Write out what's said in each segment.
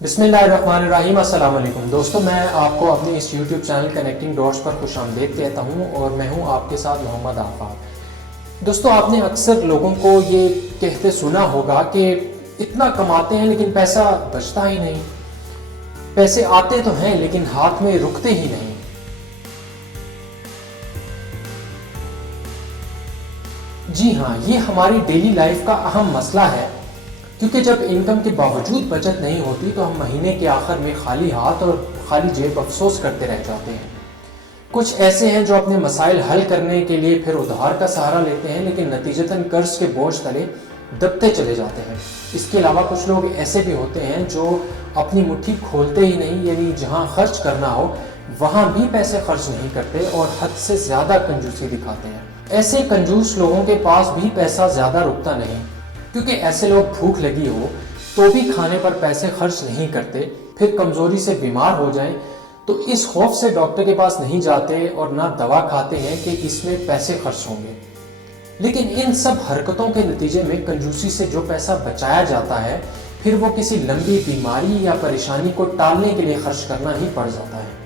बिस्मिल्लाहिर्रहमानिर्रहीम। अस्सलाम वालेकुम दोस्तों, मैं आपको अपने इस YouTube चैनल कनेक्टिंग डॉट्स पर खुश आमदीद कहता हूँ और मैं हूँ आपके साथ मोहम्मद आफाक। दोस्तों, आपने अक्सर लोगों को ये कहते सुना होगा कि इतना कमाते हैं लेकिन पैसा बचता ही नहीं, पैसे आते तो हैं लेकिन हाथ में रुकते ही नहीं। जी हाँ, ये हमारी डेली लाइफ का अहम मसला है, क्योंकि जब इनकम के बावजूद बचत नहीं होती तो हम महीने के आखिर में खाली हाथ और खाली जेब अफसोस करते रह जाते हैं। कुछ ऐसे हैं जो अपने मसाइल हल करने के लिए फिर उधार का सहारा लेते हैं, लेकिन नतीजतन कर्ज के बोझ तले दबते चले जाते हैं। इसके अलावा कुछ लोग ऐसे भी होते हैं जो अपनी मुट्ठी खोलते ही नहीं, यानी जहां खर्च करना हो वहां भी पैसे खर्च नहीं करते और हद से ज्यादा कंजूसी दिखाते हैं। ऐसे कंजूस लोगों के पास भी पैसा ज्यादा रुकता नहीं, क्योंकि ऐसे लोग भूख लगी हो तो भी खाने पर पैसे खर्च नहीं करते, फिर कमजोरी से बीमार हो जाएं तो इस खौफ से डॉक्टर के पास नहीं जाते और ना दवा खाते हैं कि इसमें पैसे खर्च होंगे। लेकिन इन सब हरकतों के नतीजे में कंजूसी से जो पैसा बचाया जाता है, फिर वो किसी लंबी बीमारी या परेशानी को टालने के लिए खर्च करना ही पड़ जाता है।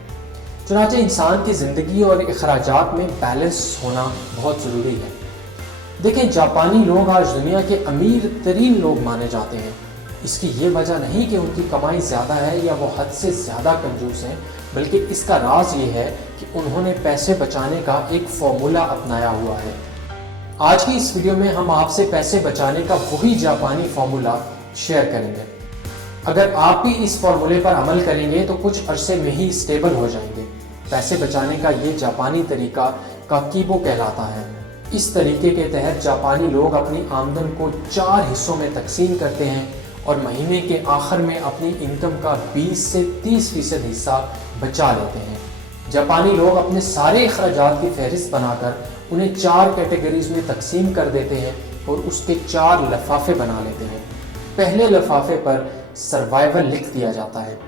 चुनांचे इंसान की जिंदगी और अखराजात में बैलेंस होना बहुत जरूरी है। देखें, जापानी लोग आज दुनिया के अमीर तरीन लोग माने जाते हैं। इसकी ये वजह नहीं कि उनकी कमाई ज़्यादा है या वो हद से ज़्यादा कंजूस हैं, बल्कि इसका राज ये है कि उन्होंने पैसे बचाने का एक फॉर्मूला अपनाया हुआ है। आज की इस वीडियो में हम आपसे पैसे बचाने का वही जापानी फॉर्मूला शेयर करेंगे। अगर आप भी इस फॉर्मूले पर अमल करेंगे तो कुछ अरसे में ही स्टेबल हो जाएंगे। पैसे बचाने का ये जापानी तरीका काकीबो कहलाता है। इस तरीके के तहत जापानी लोग अपनी आमदन को 4 हिस्सों में तकसीम करते हैं और महीने के आखिर में अपनी इनकम का 20 से 30% हिस्सा बचा लेते हैं। जापानी लोग अपने सारे अखराजात की फहरिस्त बनाकर उन्हें 4 कैटेगरीज में तकसीम कर देते हैं और उसके 4 लिफाफे बना लेते हैं। पहले लिफाफे पर सर्वाइवल लिख दिया जाता है।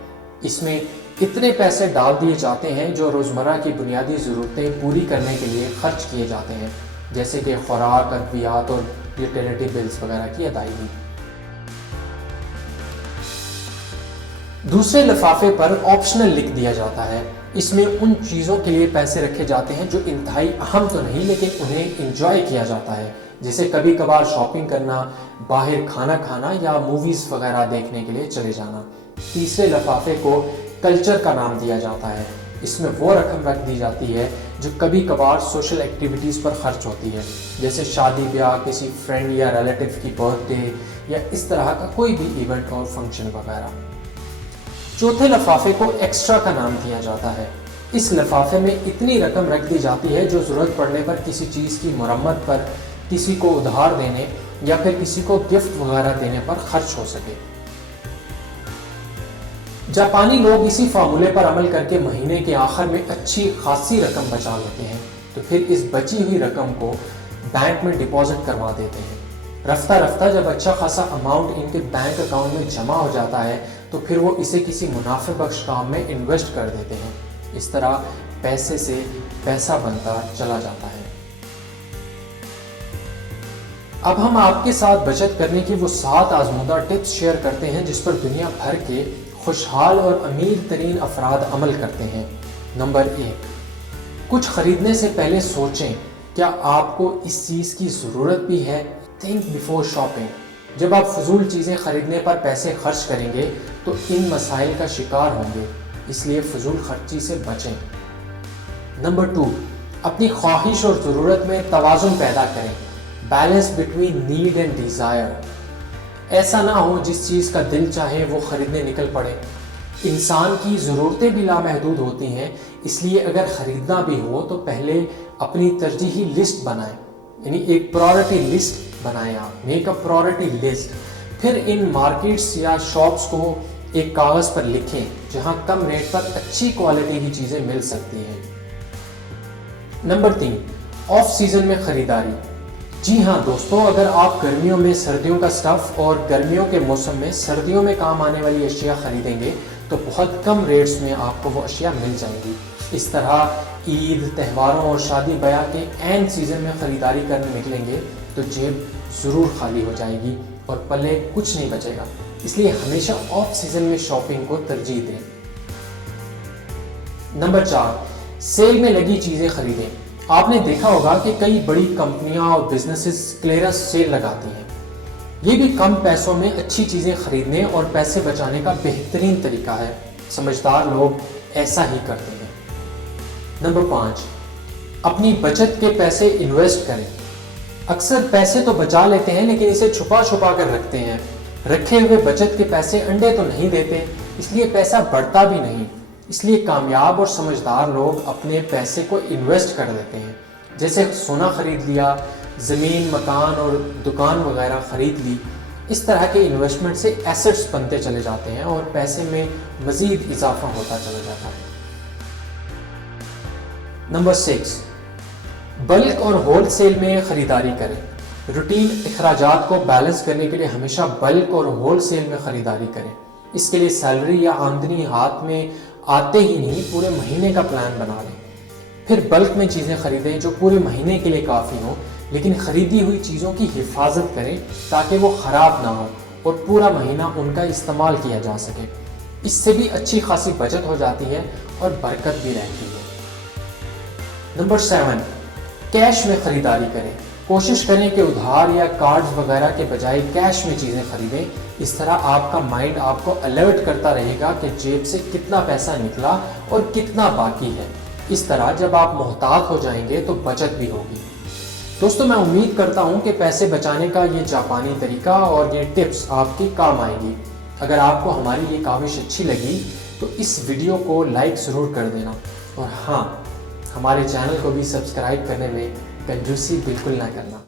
इसमें इतने पैसे डाल दिए जाते हैं जो रोज़मर्रा की बुनियादी ज़रूरतें पूरी करने के लिए खर्च किए जाते हैं, जैसे कि खुराक, अद्वियात और यूटिलिटी बिल्स वगैरह की अदायगी। दूसरे लिफाफे पर ऑप्शनल लिख दिया जाता है। इसमें उन चीज़ों के लिए पैसे रखे जाते हैं जो इंतहाई अहम तो नहीं लेकिन उन्हें इंजॉय किया जाता है, जैसे कभी कभार शॉपिंग करना, बाहर खाना खाना या मूवीज़ वगैरह देखने के लिए चले जाना। तीसरे लिफाफे को कल्चर का नाम दिया जाता है। इसमें वो रकम रख दी जाती है जो कभी कभार सोशल एक्टिविटीज़ पर खर्च होती है, जैसे शादी ब्याह, किसी फ्रेंड या रिलेटिव की बर्थडे या इस तरह का कोई भी इवेंट और फंक्शन वगैरह। चौथे लिफाफे को एक्स्ट्रा का नाम दिया जाता है। इस लिफाफे में इतनी रकम रख दी जाती है जो ज़रूरत पड़ने पर किसी चीज़ की मरम्मत पर, किसी को उधार देने या फिर किसी को गिफ्ट वगैरह देने पर खर्च हो सके। जापानी लोग इसी फार्मूले पर अमल करके महीने के आखिर में अच्छी खासी रकम बचा लेते हैं, तो फिर इस बची हुई रकम को बैंक में डिपॉजिट करवा देते हैं। रफ्ता रफ्ता जब अच्छा खासा अमाउंट इनके बैंक अकाउंट में जमा हो जाता है तो फिर वो इसे किसी मुनाफे बख्श काम में इन्वेस्ट कर देते हैं। इस तरह पैसे से पैसा बनता चला जाता है। अब हम आपके साथ बचत करने की वो 7 आजमूदा टिप्स शेयर करते हैं जिस पर दुनिया भर के खुशहाल और अमीर तरीन अफराद अमल करते हैं। नंबर 1, कुछ खरीदने से पहले सोचें, क्या आपको इस चीज़ की ज़रूरत भी है? Think before shopping. जब आप फजूल चीज़ें खरीदने पर पैसे खर्च करेंगे तो इन मसाइल का शिकार होंगे, इसलिए फजूल खर्ची से बचें। नंबर 2, अपनी ख्वाहिश और ज़रूरत में तवाज़ुन पैदा करें। Balance between need and desire. ऐसा ना हो जिस चीज़ का दिल चाहे वो खरीदने निकल पड़े। इंसान की ज़रूरतें भी लामहदूद होती हैं, इसलिए अगर ख़रीदना भी हो तो पहले अपनी तरजीही लिस्ट बनाएं, यानी एक प्रायोरिटी लिस्ट बनाएं। आप मेक अ प्रायोरिटी लिस्ट। फिर इन मार्केट्स या शॉप्स को एक कागज़ पर लिखें जहां कम रेट पर अच्छी क्वालिटी की चीज़ें मिल सकती हैं। नंबर 3, ऑफ सीज़न में ख़रीदारी। जी हाँ दोस्तों, अगर आप गर्मियों में सर्दियों का स्टफ़ और गर्मियों के मौसम में सर्दियों में काम आने वाली अशिया खरीदेंगे तो बहुत कम रेट्स में आपको वो अशिया मिल जाएंगी। इस तरह ईद, त्योहारों और शादी ब्याह के एंड सीज़न में ख़रीदारी करने निकलेंगे तो जेब ज़रूर खाली हो जाएगी और पल्ले कुछ नहीं बचेगा। اس لیے ہمیشہ آف سیزن میں شاپنگ کو ترجیح دیں۔ نمبر 4، سیل میں لگی چیزیں خریدیں۔ آپ نے دیکھا ہوگا کہ کئی بڑی کمپنیاں اور بزنسز کلیئرنس سیل لگاتی ہیں۔ یہ بھی کم پیسوں میں اچھی چیزیں خریدنے اور پیسے بچانے کا بہترین طریقہ ہے۔ سمجھدار لوگ ایسا ہی کرتے ہیں۔ نمبر 5، اپنی بچت کے پیسے انویسٹ کریں۔ اکثر پیسے تو بچا لیتے ہیں لیکن اسے چھپا چھپا کر رکھتے ہیں۔ رکھے ہوئے بچت کے پیسے انڈے تو نہیں دیتے، اس لیے پیسہ بڑھتا بھی نہیں۔ اس لیے کامیاب اور سمجھدار لوگ اپنے پیسے کو انویسٹ کر دیتے ہیں، جیسے سونا خرید لیا، زمین، مکان اور دکان وغیرہ خرید لی۔ اس طرح کے انویسٹمنٹ سے ایسٹس بنتے چلے جاتے ہیں اور پیسے میں مزید اضافہ ہوتا چلا جاتا ہے۔ نمبر 6، بلک اور ہول سیل میں خریداری کریں۔ روٹین اخراجات کو بیلنس کرنے کے لیے ہمیشہ بلک اور ہول سیل میں خریداری کریں۔ اس کے لیے سیلری یا آمدنی ہاتھ میں آتے ہی نہیں، پورے مہینے کا پلان بنا لیں۔ پھر بلک میں چیزیں خریدیں جو پورے مہینے کے لیے کافی ہوں، لیکن خریدی ہوئی چیزوں کی حفاظت کریں تاکہ وہ خراب نہ ہوں اور پورا مہینہ ان کا استعمال کیا جا سکے۔ اس سے بھی اچھی خاصی بچت ہو جاتی ہے اور برکت بھی رہتی ہے۔ نمبر 7، کیش میں خریداری کریں۔ کوشش کریں کہ ادھار یا کارڈز وغیرہ کے بجائے کیش میں چیزیں خریدیں۔ اس طرح آپ کا مائنڈ آپ کو الرٹ کرتا رہے گا کہ جیب سے کتنا پیسہ نکلا اور کتنا باقی ہے۔ اس طرح جب آپ محتاط ہو جائیں گے تو بچت بھی ہوگی۔ دوستو، میں امید کرتا ہوں کہ پیسے بچانے کا یہ جاپانی طریقہ اور یہ ٹپس آپ کی کام آئیں گی۔ اگر آپ کو ہماری یہ کاوش اچھی لگی تو اس ویڈیو کو لائک ضرور کر دینا، اور ہاں، ہمارے چینل کو بھی سبسکرائب کرنے میں کنجوسی بالکل نہ کرنا۔